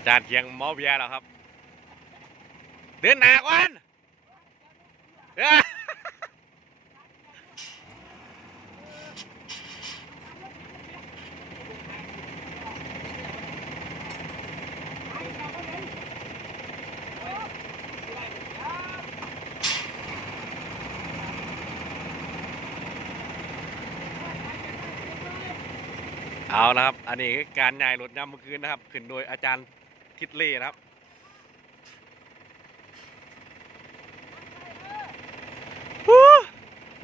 อาจารย์เทียงมาเบียแล้วครับ เดินหนาก่อนเอาละครับ อันนี้การย้ายรถยามเมื่อคืนนะครับ ขึ้นโดยอาจารย์ ทิดเล่นะครับ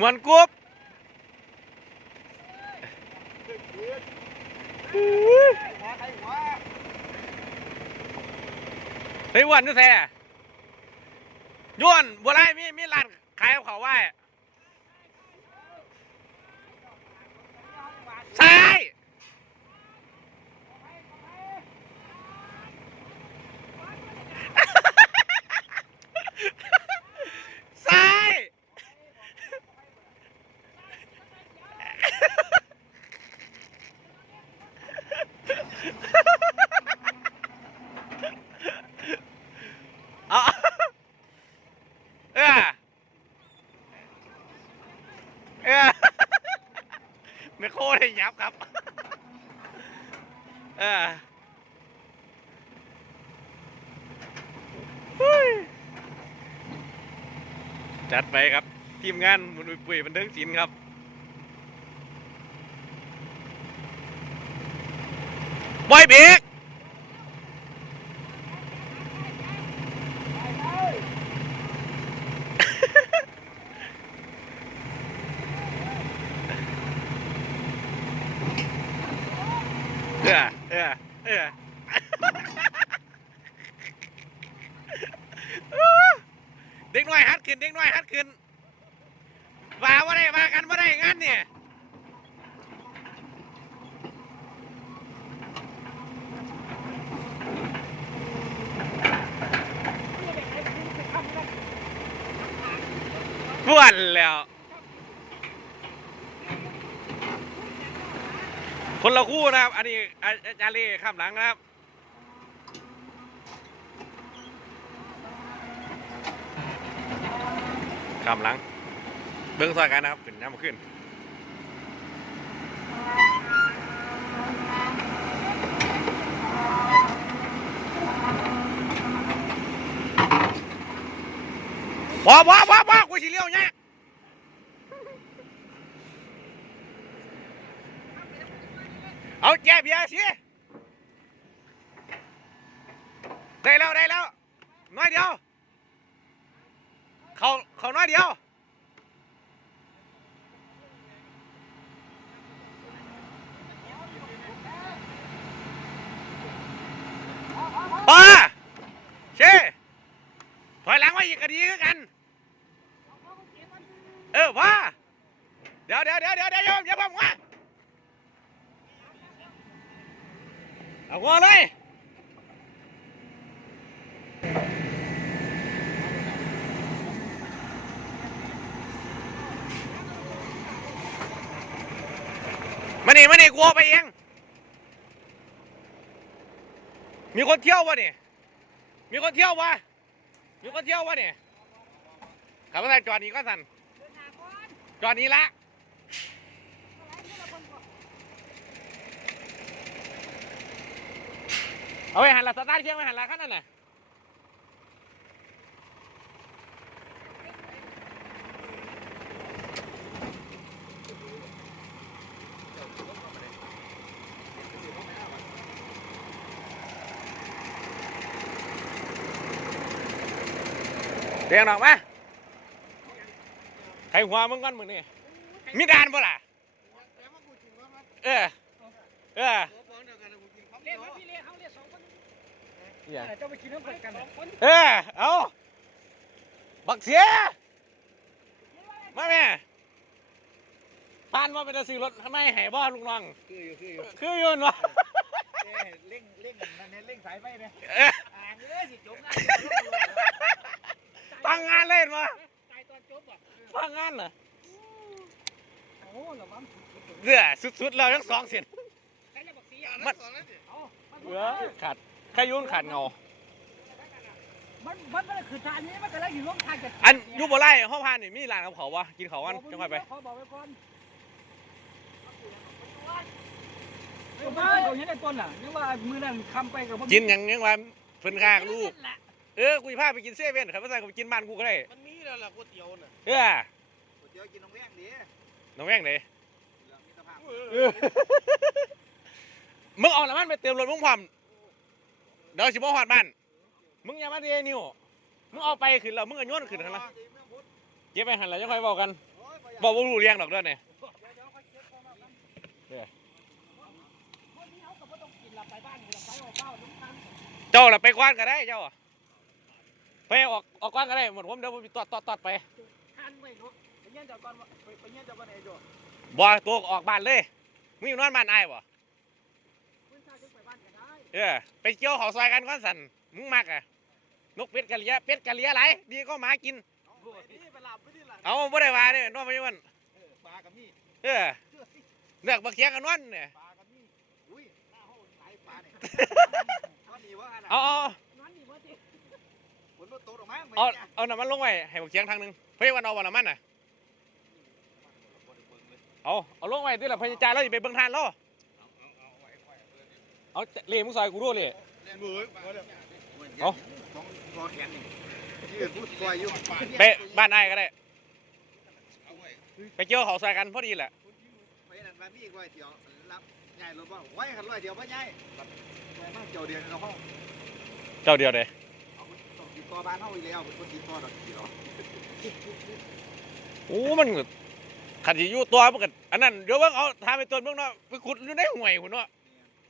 มวนกรุบเฮ้ยอ้วันนี่แท้ย้วนบัวไรมี มีร้านขายเขาไหว้ใช่ เอาเออเออไม่โคตรยับครับ เออจัดไปครับ ทีมงานมุนปุ๋ยบันเทิงศิลป์ครับ บอยเบก เออเออเออเด็ก น้อยฮัดขึ้นเด็กน้อยฮัดขึ้นว่าว่าได้ว่ากันว่าได้งั้นเนี่ยบ้วนแล้ว คนละคู่นะครับ อันนี้อาอาจารย์เล่ข้ามหลังนะครับ ข้ามหลัง เบิ้งซอยกันนะครับขึ้นน้ำมาขึ้นว้าวว้าวว้าวกูสิเลี้ยวเนี่ยเอาแก้เบียร์สิได้แล้วได้แล้วน้อยเดียว เขาเขาน้อยเดียวป้าเช่ถอยหลังไว้อีกก็ดีคือกัน เออว่าเดี๋ยวเดี๋ยวเดี๋ยวเดี๋ยวเดี๋ยวโยมอย่าพิ่งว่าเอาหัวเลย นี่มานี่กลัวไปเอง มีคนเที่ยววะนี่ มีคนเที่ยววะมีคนเที่ยววะนี่ขับรถไฟจอดนี้ก็สั่นจอดนี้ละเอาไปหันละสตาร์ทเครื่องไปหันละขั้นนั่นน่ะ เรียงออกมาใครหัวมึงก่อนมึงนี่มีด่านบ่ล่ะเออเออเรียกพี่เรียกเขาเรียกสองคนเนี่ยเจ้าไปกินน้ำกันสองคนเออเอาบักเสียมาแม่ปานว่าเป็นจะซื้อรถทำไมแห่บ่ลุงน้องคืออยู่คืออยู่คืออยู่เนาะเร่งเร่งนั่นเนี่ยเร่งสายไฟเนี่ยเอออ่างเลยสิจบงา นตั้งงานเล่นมาตายตอนจบอะตั้งงานเหรอโอ้ระวังเดือสุดๆแล้วทั้งสองเส้นใครจะบอกสีอะมันเอาเออขาดแค่ยุ่นขาดเงามันมันมันคือทางนี้มันก็เลยอยู่ร่วมทางกับอันอยูโบไล่ห้องพานนี่มีร้านกับเขาวะกินเขาวันจังไปไปขอบอกไว้ก่อนบ้านเขายังได้ต้นอะยังว่ามือนั่นคำไปกับกินอย่างยังว่าเพิ่นข้างลูก เออกูจะพาไปกินเซเว่นครับภาษากูไปกินบ้านกูก็ได้มันมีแล้วล่ะก๋วยเตี๋ยวน่ะเออก๋วยเตี๋ยวกินน้องแว่งดิน้องแม่งไหนเหลืองมิตรภาพเออมึงเอาน้ำมันไปเติมรถมึงพร้อมเดี๋ยวสิบ่ฮอดบ้านมึงอย่ามาเดนิวมึงเอาไปขึ้นแล้วมึงก็โยนขึ้นข้างล่างเก็บไปหันแล้วจะค่อยบอกกันบอกว่ารู้เรียงดอกเด้อเนี่ยเจ้าล่ะไปกว้านก็ได้เจ้าอะ ไปออกออกกว้านก็ได้หมดผมเดี๋ยวผมตอดตอดตอดไปทันไว้เนาะไปเงี้ยเจ้าก่อนไปเงี้ยเจ้าก่อนไอ้โจ้บ่ตัวออกบ้านเลยมึงอยู่นอนบ้านอ้ายบ่คุณชายจะไปบ้านก็ได้เออไปเกี่ยวเขาซอยกันก้อนสันมึงมักอะนกเป็ดกะเลียเป็ดกะเลียหลายดีก็หมากินนี่ไปหลับไปดิล่ะเอาบ่ได้ว่าเนี่ยนอนไปวันปลากับนี่เออเลือกบักเคียงกันนอนเนี่ยปลากับนี่อุ้ยหน้าห้องหลายปลาเนี่ยก็ดีว่าเอาเอา นั่นนี่ว่าสิฝ นรถตกออกมาเอาเอาน้ำมันลงไว้ให้บักเคียงทางหนึงเพื่อวันเอาวันน้ำมันน่ะเอาเอาลงไว้ที่ละพญาจารย์แล้วสิไปเบิ่งทานแล้วเอาเล่มึงซอยกูรู้เลยมือเอา ของคอแขนนี่ยืนพูดซอยอยู่ไปบ้านนายก็ได้ไปเกี่ยวเขาใส่กันพอดีแหละไปนั่นมาพี่ก้อยเถียวรับใหญ่รถว่าไว้ขันร้อยเดียวว่าใหญ่ไปมากเกี่ยวเดียวในห้อง เจ้าเดียวเลยเอา ต่อบ้านเฮาอีกแล้วเป็นคนติดต่อดอกกี่หรอโอ้มันก็ขันสิอยู่ตัวมันก็อันนั้นเดี๋ยวเบิ่งเอาทำไปตัวเบิ่งเนาะไปขุดอยู่ในห่วยหุ่นเนาะ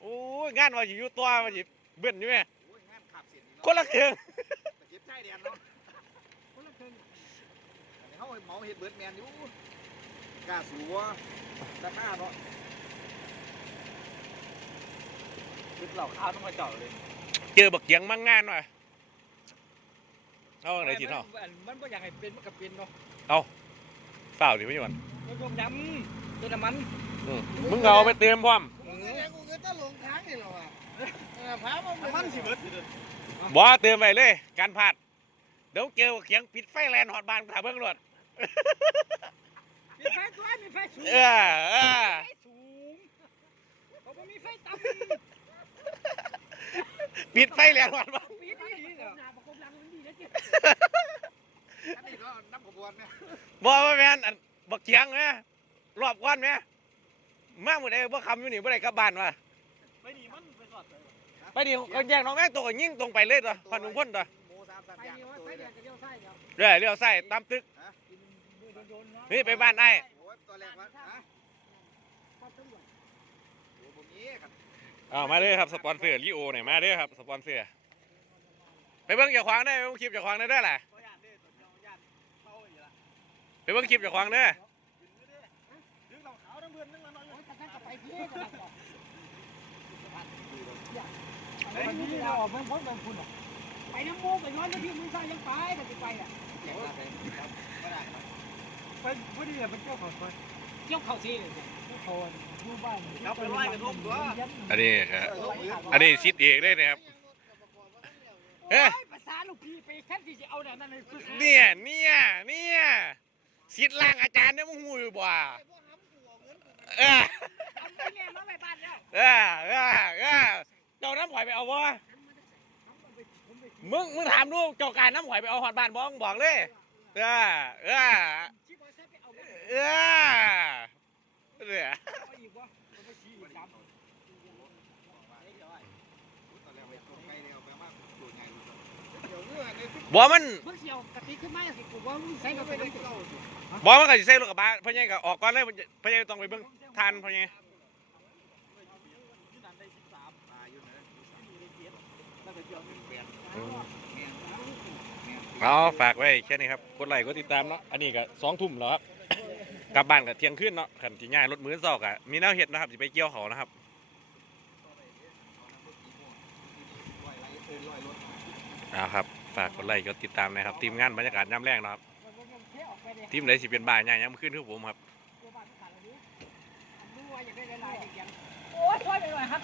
โอ้ยงานว่าสิอยู่ตัวว่าสิเบิ่นอยู่แม่โอ้ยงานขับเสียนี่คนละเครื่องเจ็บใจเดียนเนาะคนละครึ่งอันนี้เฮาเมาเฮ็ดเบิดแมนอยู่กล้าสูวราคาเนาะคิดเหล่าข้าวต้องมาเจาะเลย เจอบักเกียงมั่งงานว่ะ เอาไหนสิเนาะมันก็อยากให้เป็นมันก็เป็นเนาะฝ้าวดิพี่วันมันรวมยำตัวน้ำมันอืมมึงก็เอาไปเติมพร้อมมึงไงกูก็ต้องลงทางนี่หรอวะเออพามันมันสิเบิดบ่เติมไปเลย การพลาดเดี๋ยวเจอบักเกียงปิดไฟแลนฮอดบ้านถาเบิ่งรถมีไฟตัวมีไฟสูงเออเออไฟสูงเขาไม่มีไฟต่ปิดไฟแลนฮอดบ้านำปีนี้ อันนี้ก็นับขบวนเนี่ยบ่ว่าแม่นอันบักเกียงแม่รอบก่อนแม่มาหมดเลยบ่คำอยู่นี่บ่ได้กลับบ้านว่ะไปดีมันไปสอดเลยไปดิก็แยกน้องแม่งตัวก็ยิงตรงไปเลยตัวพันหนุ่มพ่นตัวโมสามสามอย่างตัวเนี่ยเรื่อยเลี้ยวใส่ตามตึกนี่ไปบ้านไอ้โอ้ยตัวแรกวะฮะโอ้ผมนี้ครับเอามาเลยครับสปอนเซอร์ลิโอเนี่ยมาเลยครับสปอนเซอร์ ไปเบิ่งอย่าขวางได้ไปเบิ่งคลิปอย่าขวางได้เด้อล่ะตัวญาติเด้อตัวญาติเข้าอยู่ละไปเบิ่งคลิปอย่าขวางเด้อดึงเราขาวทั้งเพื่อนทั้งนั้นเลยกระทั่งกับไปพี่กันละไอ้นี่เราออกเมืองพ้นเมืองคุณไปน้ำมูกไปย้อนไปที่มือซ้ายยังไปกันไปอะไปพอดีเลยเป็นเจ้าเขาไปเจ้าเขาที่เจ้าเขาอยู่บ้านเราไปไหว้กันทุกตัวอันนี้ครับอันนี้ซิดเอกเลยนะครับ เฮ้ยภาษาลูกพี่ไปแค่ที่จะเอาเนี่ยนั่นเลยคือเนี่ยเนี่ยเนี่ยซิดล่างอาจารย์เนี่ยมึงหูอยู่บ่เออเอาไปเนี่ยมาไปบ้านแล้วเออเออเออเจ้าน้ำหอยไปเอาบ่มึงมึงถามดูเจ้าการน้ำหอยไปเอาหอดบ้านบ่มึงบอกเลยเออเออชิบะแซ่บไปเอาไปเออเนี่ยเอาอีกวะเอาไปชี้อีกสาม บ่มันเมื่อเชียวกะทิขึ้นมาสิกูว่ามึงใช้กับไปได้เก่าบ่มันก็สิใส่รถกระบะพ่อใหญ่ก็ออกก่อนเลยพ่อใหญ่ต้องไปเบิ่งทานพ่อใหญ่เอาฝากไว้แค่นี้ครับกดไลค์กดติดตามเนาะอันนี้ก็สองทุ่มแล้วครับกลับบ้านก็เที่ยงคืนเนาะขันสิย้ายรถมื้อซอกอะมีแนวเฮ็ดนะครับสิไปเกี่ยวเขานะครับเอาครับ ฝากกดไลค์กดติดตามนะครับทีมงานบรรยากาศย่ำแรกนะครับทีมไหนสิเป็นบ่ายใหญ่ย่ำขึ้นคือผมครับ โอ้ยช่วยไปหน่อยครับ